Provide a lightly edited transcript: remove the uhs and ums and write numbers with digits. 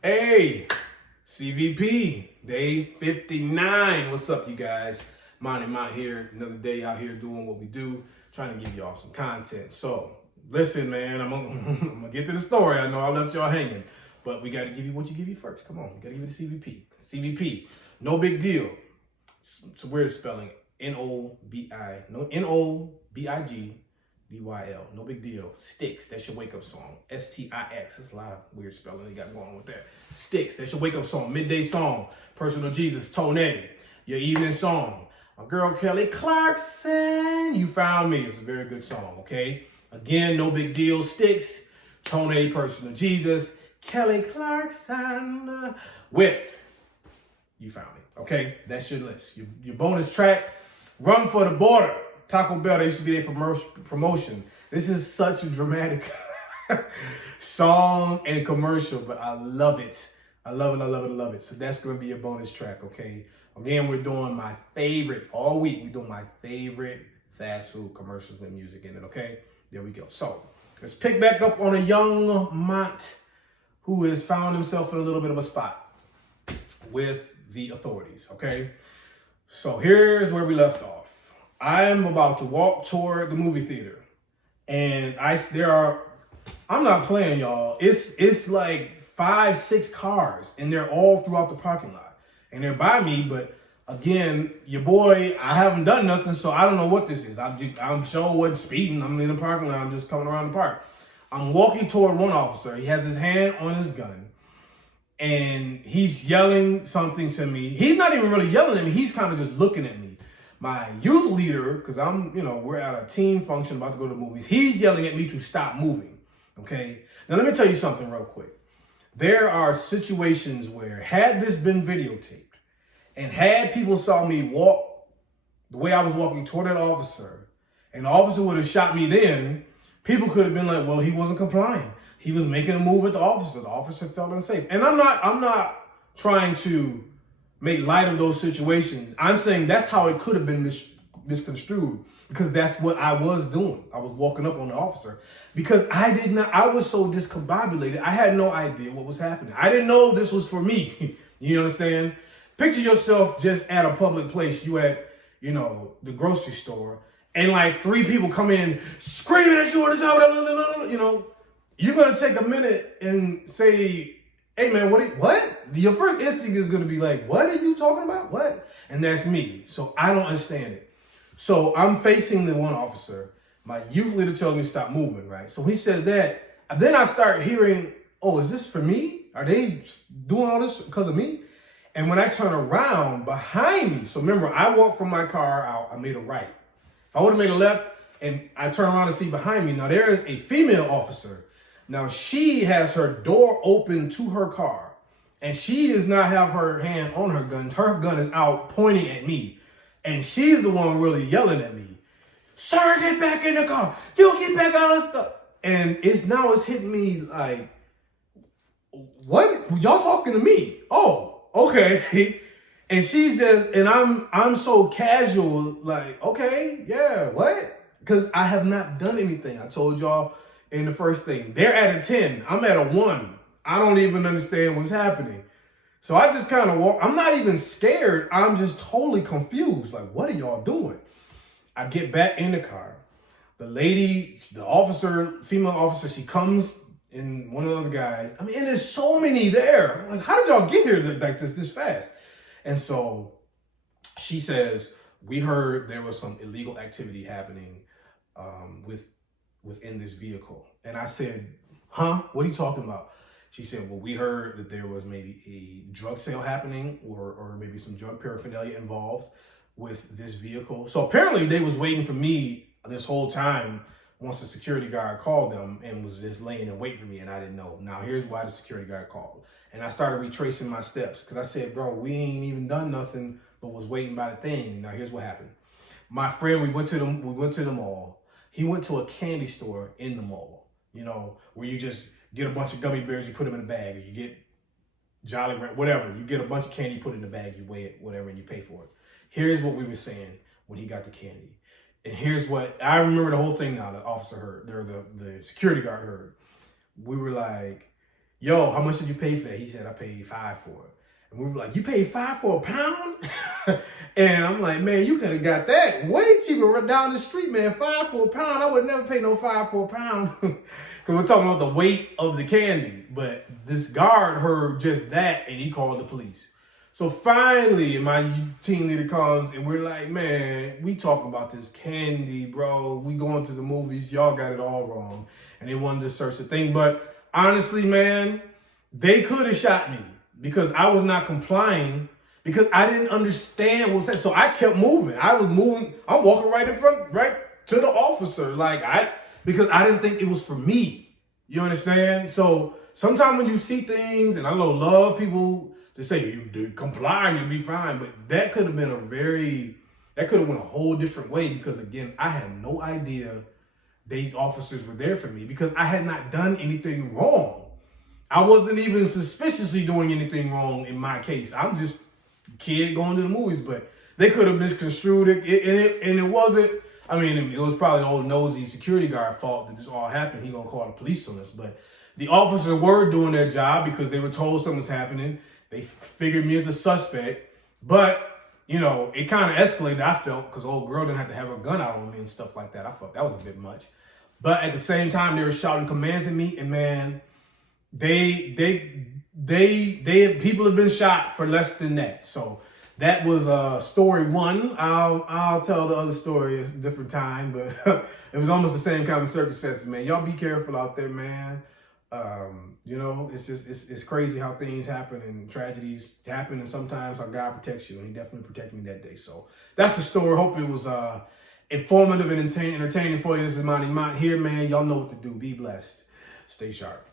Hey, CVP, day 59. What's up, you guys? Monty Mont here. Another day out here doing what we do, trying to give y'all some content. So, listen, man, I'm gonna get to the story. I know I left y'all hanging, but we got to give you what you give you first. Come on, we got to give you the CVP. CVP, no big deal. It's a weird spelling. Nobigdyl. No big deal. Sticks. That's your wake up song. STIX. There's a lot of weird spelling they got going on with that. Sticks. That's your wake up song. Midday song. Personal Jesus. Tonex. Your evening song. My girl Kelly Clarkson. You found me. It's a very good song. Okay. Again, no big deal. Sticks. Tonex. Personal Jesus. Kelly Clarkson. With You Found Me. Okay. That's your list. Your bonus track. Run for the Border. Taco Bell, they used to be their promotion. This is such a dramatic song and commercial, but I love it. I love it, I love it, I love it. So that's going to be a bonus track, okay? Again, we're doing my favorite, all week, we're doing my favorite fast food commercials with music in it, okay? There we go. So let's pick back up on a young Mont who has found himself in a little bit of a spot with the authorities, okay? So here's where we left off. I am about to walk toward the movie theater, and I'm not playing, y'all. It's like 5, 6 cars, and they're all throughout the parking lot, and they're by me. But again, your boy, I haven't done nothing, so I don't know what this is. I'm sure wasn't speeding. I'm in the parking lot. I'm just coming around the park. I'm walking toward one officer. He has his hand on his gun, and he's yelling something to me. He's not even really yelling at me. He's kind of just looking at me. My youth leader, because we're at a team function about to go to the movies. He's yelling at me to stop moving, okay? Now, let me tell you something real quick. There are situations where had this been videotaped and had people saw me walk the way I was walking toward that officer, and the officer would have shot me then, people could have been like, well, he wasn't complying. He was making a move at the officer. The officer felt unsafe. And I'm not trying to make light of those situations. I'm saying that's how it could have been misconstrued, because that's what I was doing. I was walking up on the officer because I was so discombobulated. I had no idea what was happening. I didn't know this was for me. You understand? Picture yourself just at a public place. You at, the grocery store, and like 3 people come in screaming at you on the job. You're going to take a minute and say, hey man, what? Your first instinct is going to be like, what are you talking about? What? And that's me. So I don't understand it. So I'm facing the one officer. My youth leader tells me to stop moving, right? So he says that. And then I start hearing, oh, is this for me? Are they doing all this because of me? And when I turn around behind me, so remember, I walked from my car out, I made a right. If I would have made a left and I turn around and see behind me, now there is a female officer. Now, she has her door open to her car, and she does not have her hand on her gun. Her gun is out pointing at me, and she's the one really yelling at me. Sir, get back in the car. You get back out of the stuff. And it's hitting me like, what? Y'all talking to me? Oh, okay. And she's just, and I'm so casual, like, okay, yeah, what? Because I have not done anything. I told y'all in the first thing, they're at a 10. I'm at a 1. I don't even understand what's happening. So I just kind of walk. I'm not even scared. I'm just totally confused. Like, what are y'all doing? I get back in the car. The lady, the officer, female officer, she comes in, one of the other guys. I mean, and there's so many there. Like, how did y'all get here like this fast? And so she says, we heard there was some illegal activity happening within this vehicle. And I said, huh? What are you talking about? She said, well, we heard that there was maybe a drug sale happening or maybe some drug paraphernalia involved with this vehicle. So apparently they was waiting for me this whole time once the security guard called them and was just laying and waiting for me, and I didn't know. Now, here's why the security guard called. And I started retracing my steps because I said, bro, we ain't even done nothing but was waiting by the thing. Now, here's what happened. My friend, we went to the mall. He went to a candy store in the mall, where you just get a bunch of gummy bears, you put them in a bag, or you get Jolly Rancher, whatever. You get a bunch of candy, put it in the bag, you weigh it, whatever, and you pay for it. Here's what we were saying when he got the candy. And here's what, I remember the whole thing now, the officer heard, or the security guard heard. We were like, yo, how much did you pay for that? He said, I paid $5 for it. And we were like, you paid $5 for a pound? And I'm like, man, you could have got that way cheaper right down the street, man. $5 for a pound. I would never pay no $5 for a pound. Because we're talking about the weight of the candy. But this guard heard just that, and he called the police. So finally, my team leader comes, and we're like, man, we talking about this candy, bro. We going to the movies. Y'all got it all wrong. And they wanted to search the thing. But honestly, man, they could have shot me because I was not complying, because I didn't understand what was that. So I kept moving. I was moving. I'm walking right in front, right to the officer. Because I didn't think it was for me. You understand? So sometimes when you see things, and I love people to say, you comply and you'll be fine. But that could have been that could have went a whole different way, because again, I had no idea these officers were there for me because I had not done anything wrong. I wasn't even suspiciously doing anything wrong in my case. I'm just a kid going to the movies, but they could have misconstrued it. And it wasn't, I mean, it was probably an old nosy security guard fault that this all happened. He gonna call the police on us. But the officers were doing their job because they were told something was happening. They figured me as a suspect. But, you know, it kind of escalated, I felt, because old girl didn't have to have her gun out on me and stuff like that. I felt that was a bit much. But at the same time, they were shouting commands at me, and man, people have been shot for less than that. So that was story one. I'll tell the other story at a different time, but it was almost the same kind of circumstances, man. Y'all be careful out there, man. You know, it's crazy how things happen and tragedies happen, and sometimes how God protects you, and he definitely protected me that day. So that's the story. Hope it was informative and entertaining for you. This is Monty Mont here, man. Y'all know what to do. Be blessed. Stay sharp.